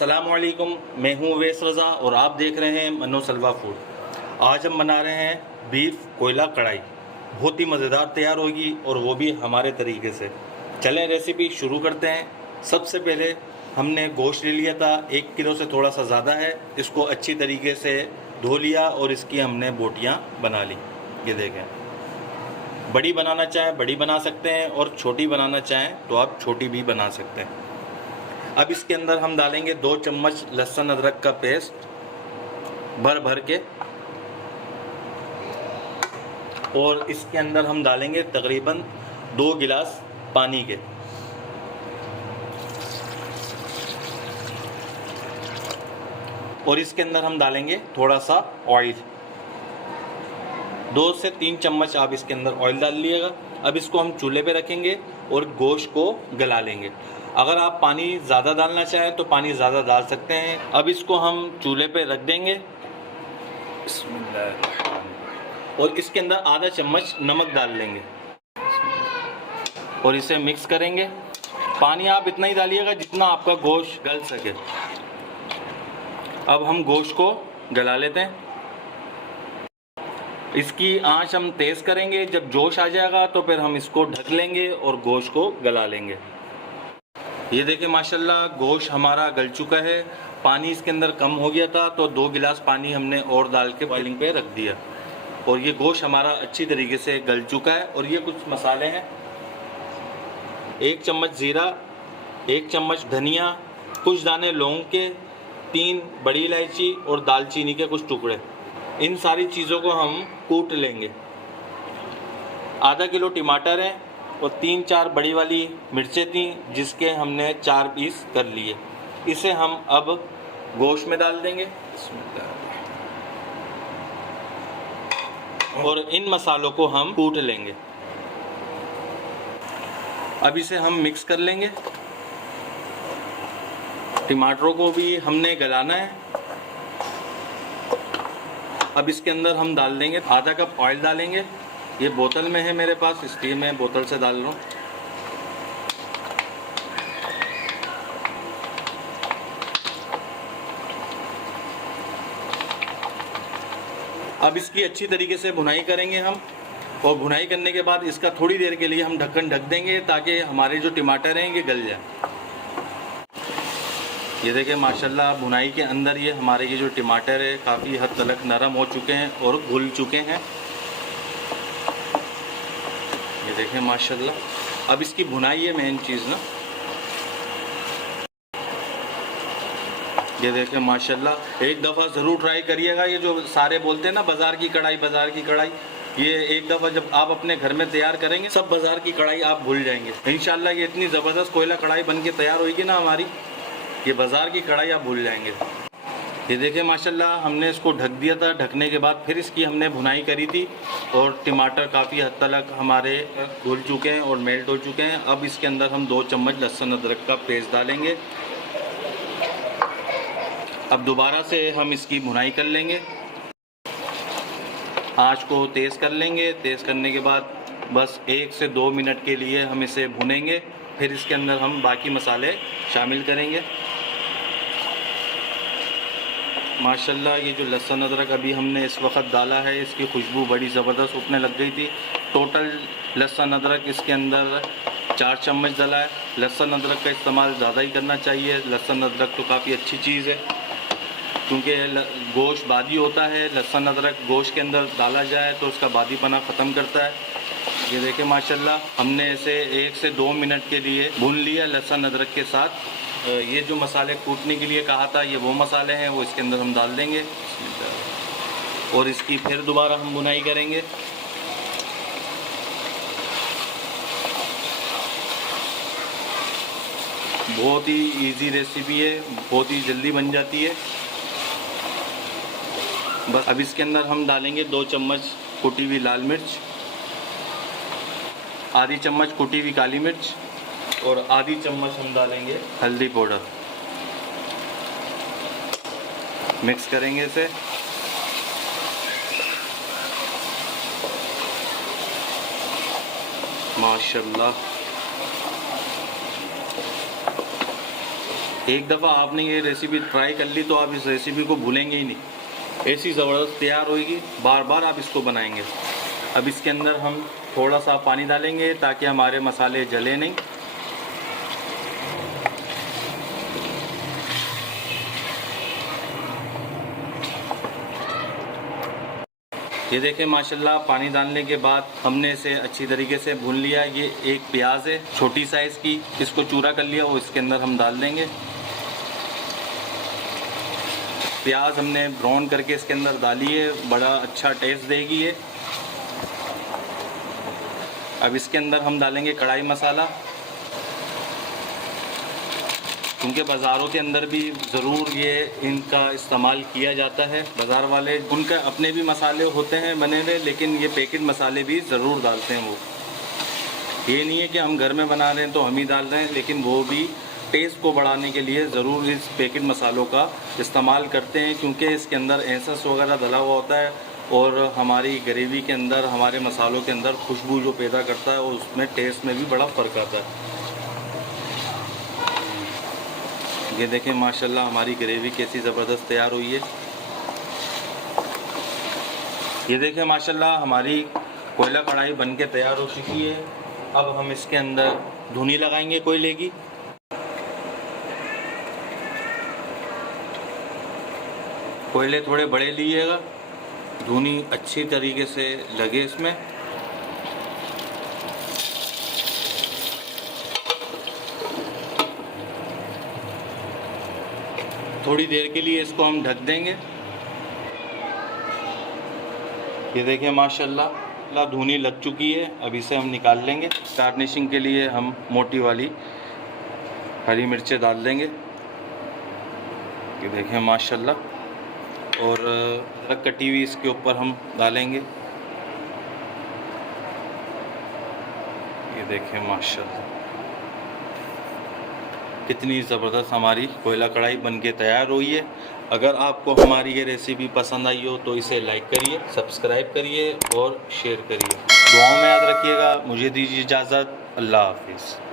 अस्सलामुअलैकुम, मैं हूँ अवैस रज़ा और आप देख रहे हैं मनो सलवा फूड। आज हम बना रहे हैं बीफ कोयला कढ़ाई। बहुत ही मज़ेदार तैयार होगी और वो भी हमारे तरीके से। चलें रेसिपी शुरू करते हैं। सबसे पहले हमने गोश्त ले लिया था, 1 किलो से थोड़ा सा ज़्यादा है। इसको अच्छी तरीके से धो लिया और इसकी हमने बोटियाँ बना ली। ये देखें, बड़ी बनाना चाहें बड़ी बना सकते हैं और छोटी बनाना चाहें तो आप छोटी भी बना सकते हैं। अब इसके अंदर हम डालेंगे 2 चम्मच लहसुन अदरक का पेस्ट भर भर के, और इसके अंदर हम डालेंगे तकरीबन 2 गिलास पानी के। और इसके अंदर हम डालेंगे थोड़ा सा ऑयल, 2 से 3 चम्मच आप इसके अंदर ऑयल डाल लीजिएगा। अब इसको हम चूल्हे पे रखेंगे और गोश्त को गला लेंगे। अगर आप पानी ज़्यादा डालना चाहें तो पानी ज़्यादा डाल सकते हैं। अब इसको हम चूल्हे पे रख देंगे और इसके अंदर आधा चम्मच नमक डाल लेंगे और इसे मिक्स करेंगे। पानी आप इतना ही डालिएगा जितना आपका गोश्त गल सके। अब हम गोश्त को गला लेते हैं। इसकी आंच हम तेज़ करेंगे। जब जोश आ जाएगा तो फिर हम इसको ढक लेंगे और गोश्त को गला लेंगे। ये देखिए माशाल्लाह गोश्त हमारा गल चुका है। पानी इसके अंदर कम हो गया था तो 2 गिलास पानी हमने और डाल के बॉइलिंग पे रख दिया और ये गोश्त हमारा अच्छी तरीके से गल चुका है। और ये कुछ मसाले हैं, 1 चम्मच ज़ीरा, 1 चम्मच धनिया, कुछ दाने लौंग के, 3 बड़ी इलायची और दालचीनी के कुछ टुकड़े। इन सारी चीज़ों को हम कूट लेंगे। आधा किलो टमाटर है और 3-4 बड़ी वाली मिर्चें थी जिसके हमने 4 पीस कर लिए। इसे हम अब गोश्त में डाल देंगे और इन मसालों को हम कूट लेंगे। अब इसे हम मिक्स कर लेंगे। टमाटरों को भी हमने गलाना है। अब इसके अंदर हम डाल देंगे आधा कप ऑयल डालेंगे। ये बोतल में है मेरे पास, इसलिए मैं बोतल से डाल रहा हूँ। अब इसकी अच्छी तरीके से भुनाई करेंगे हम, और भुनाई करने के बाद इसका थोड़ी देर के लिए हम ढक्कन ढक देंगे ताकि हमारे जो टमाटर हैं ये गल जाए। ये देखिए माशाल्लाह भुनाई के अंदर ये हमारे ये जो टमाटर है काफ़ी हद तक नरम हो चुके हैं और घुल चुके हैं। ये देखें माशाल्लाह। अब इसकी भुनाई है मेन चीज़ ना। ये देखें माशाल्लाह, एक दफ़ा ज़रूर ट्राई करिएगा। ये जो सारे बोलते हैं ना बाज़ार की कढ़ाई, बाज़ार की कढ़ाई, ये एक दफ़ा जब आप अपने घर में तैयार करेंगे सब बाज़ार की कढ़ाई आप भूल जाएंगे। इंशाल्लाह ये इतनी ज़बरदस्त कोयला कढ़ाई बन के तैयार होगी ना हमारी, ये बाज़ार की कढ़ाई आप भूल जाएंगे। ये देखिए माशाल्लाह हमने इसको ढक दिया था। ढकने के बाद फिर इसकी हमने भुनाई करी थी और टमाटर काफ़ी हद तक हमारे घुल चुके हैं और मेल्ट हो चुके हैं। अब इसके अंदर हम 2 चम्मच लहसुन अदरक का पेस्ट डालेंगे। अब दोबारा से हम इसकी भुनाई कर लेंगे। आँच को तेज़ कर लेंगे। तेज़ करने के बाद बस 1 से 2 मिनट के लिए हम इसे भुनेंगे। फिर इसके अंदर हम बाकी मसाले शामिल करेंगे। माशाल्लाह ये जो लहसुन अदरक अभी हमने इस वक्त डाला है, इसकी खुशबू बड़ी ज़बरदस्त उठने लग गई थी। टोटल लहसुन अदरक इसके अंदर 4 चम्मच डाला है। लहसुन अदरक का इस्तेमाल ज़्यादा ही करना चाहिए। लहसुन अदरक तो काफ़ी अच्छी चीज़ है क्योंकि गोश्त बादी होता है। लहसुन अदरक गोश्त के अंदर डाला जाए तो उसका बादीपना ख़त्म करता है। ये देखें माशाल्लाह हमने इसे 1 से 2 मिनट के लिए भून लिया लहसुन अदरक के साथ। ये जो मसाले कूटने के लिए कहा था ये वो मसाले हैं, वो इसके अंदर हम डाल देंगे और इसकी फिर दोबारा हम भुनाई करेंगे। बहुत ही इजी रेसिपी है, बहुत ही जल्दी बन जाती है। बस अब इसके अंदर हम डालेंगे 2 चम्मच कुटी हुई लाल मिर्च, आधी चम्मच कुटी हुई काली मिर्च और आधी चम्मच हम डालेंगे हल्दी पाउडर। मिक्स करेंगे इसे। माशाल्लाह एक दफ़ा आपने ये रेसिपी ट्राई कर ली तो आप इस रेसिपी को भूलेंगे ही नहीं। ऐसी ज़बरदस्त तैयार होगी, बार बार आप इसको बनाएंगे। अब इसके अंदर हम थोड़ा सा पानी डालेंगे ताकि हमारे मसाले जले नहीं। ये देखें माशाल्लाह, पानी डालने के बाद हमने इसे अच्छी तरीके से भून लिया। ये एक प्याज है छोटी साइज़ की, इसको चूरा कर लिया और इसके अंदर हम डाल देंगे। प्याज हमने ब्राउन करके इसके अंदर डाली है, बड़ा अच्छा टेस्ट देगी ये। अब इसके अंदर हम डालेंगे कढ़ाई मसाला, क्योंकि बाज़ारों के अंदर भी ज़रूर ये इनका इस्तेमाल किया जाता है। बाज़ार वाले उनका अपने भी मसाले होते हैं बने हुए, लेकिन ये पैकेट मसाले भी ज़रूर डालते हैं वो। ये नहीं है कि हम घर में बना रहे हैं तो हम ही डाल रहे हैं, लेकिन वो भी टेस्ट को बढ़ाने के लिए ज़रूर इस पैकेट मसालों का इस्तेमाल करते हैं, क्योंकि इसके अंदर एसेंस वगैरह डला हुआ होता है और हमारी ग्रेवी के अंदर, हमारे मसालों के अंदर खुशबू जो पैदा करता है और उसमें टेस्ट में भी बड़ा फ़र्क आता है। ये देखें माशाल्लाह हमारी ग्रेवी कैसी ज़बरदस्त तैयार हुई है। ये देखें माशाल्लाह हमारी कोयला कढ़ाई बन के तैयार हो चुकी है। अब हम इसके अंदर धुनी लगाएंगे कोयले की। कोयले थोड़े बड़े लीजिएगा, धुनी अच्छी तरीके से लगे इसमें। थोड़ी देर के लिए इसको हम ढक देंगे। ये देखिए माशाल्लाह धुनी लग चुकी है। अब इसे हम निकाल लेंगे। गार्निशिंग के लिए हम मोटी वाली हरी मिर्चें डाल देंगे। ये देखें माशाल्लाह, और अदरक कटी हुई इसके ऊपर हम डालेंगे। ये देखें माशाल्लाह कितनी ज़बरदस्त हमारी कोयला कढ़ाई बनके तैयार हुई है। अगर आपको हमारी ये रेसिपी पसंद आई हो तो इसे लाइक करिए, सब्सक्राइब करिए और शेयर करिए। दुआओं में याद रखिएगा। मुझे दीजिए इजाज़त। अल्लाह हाफिज़।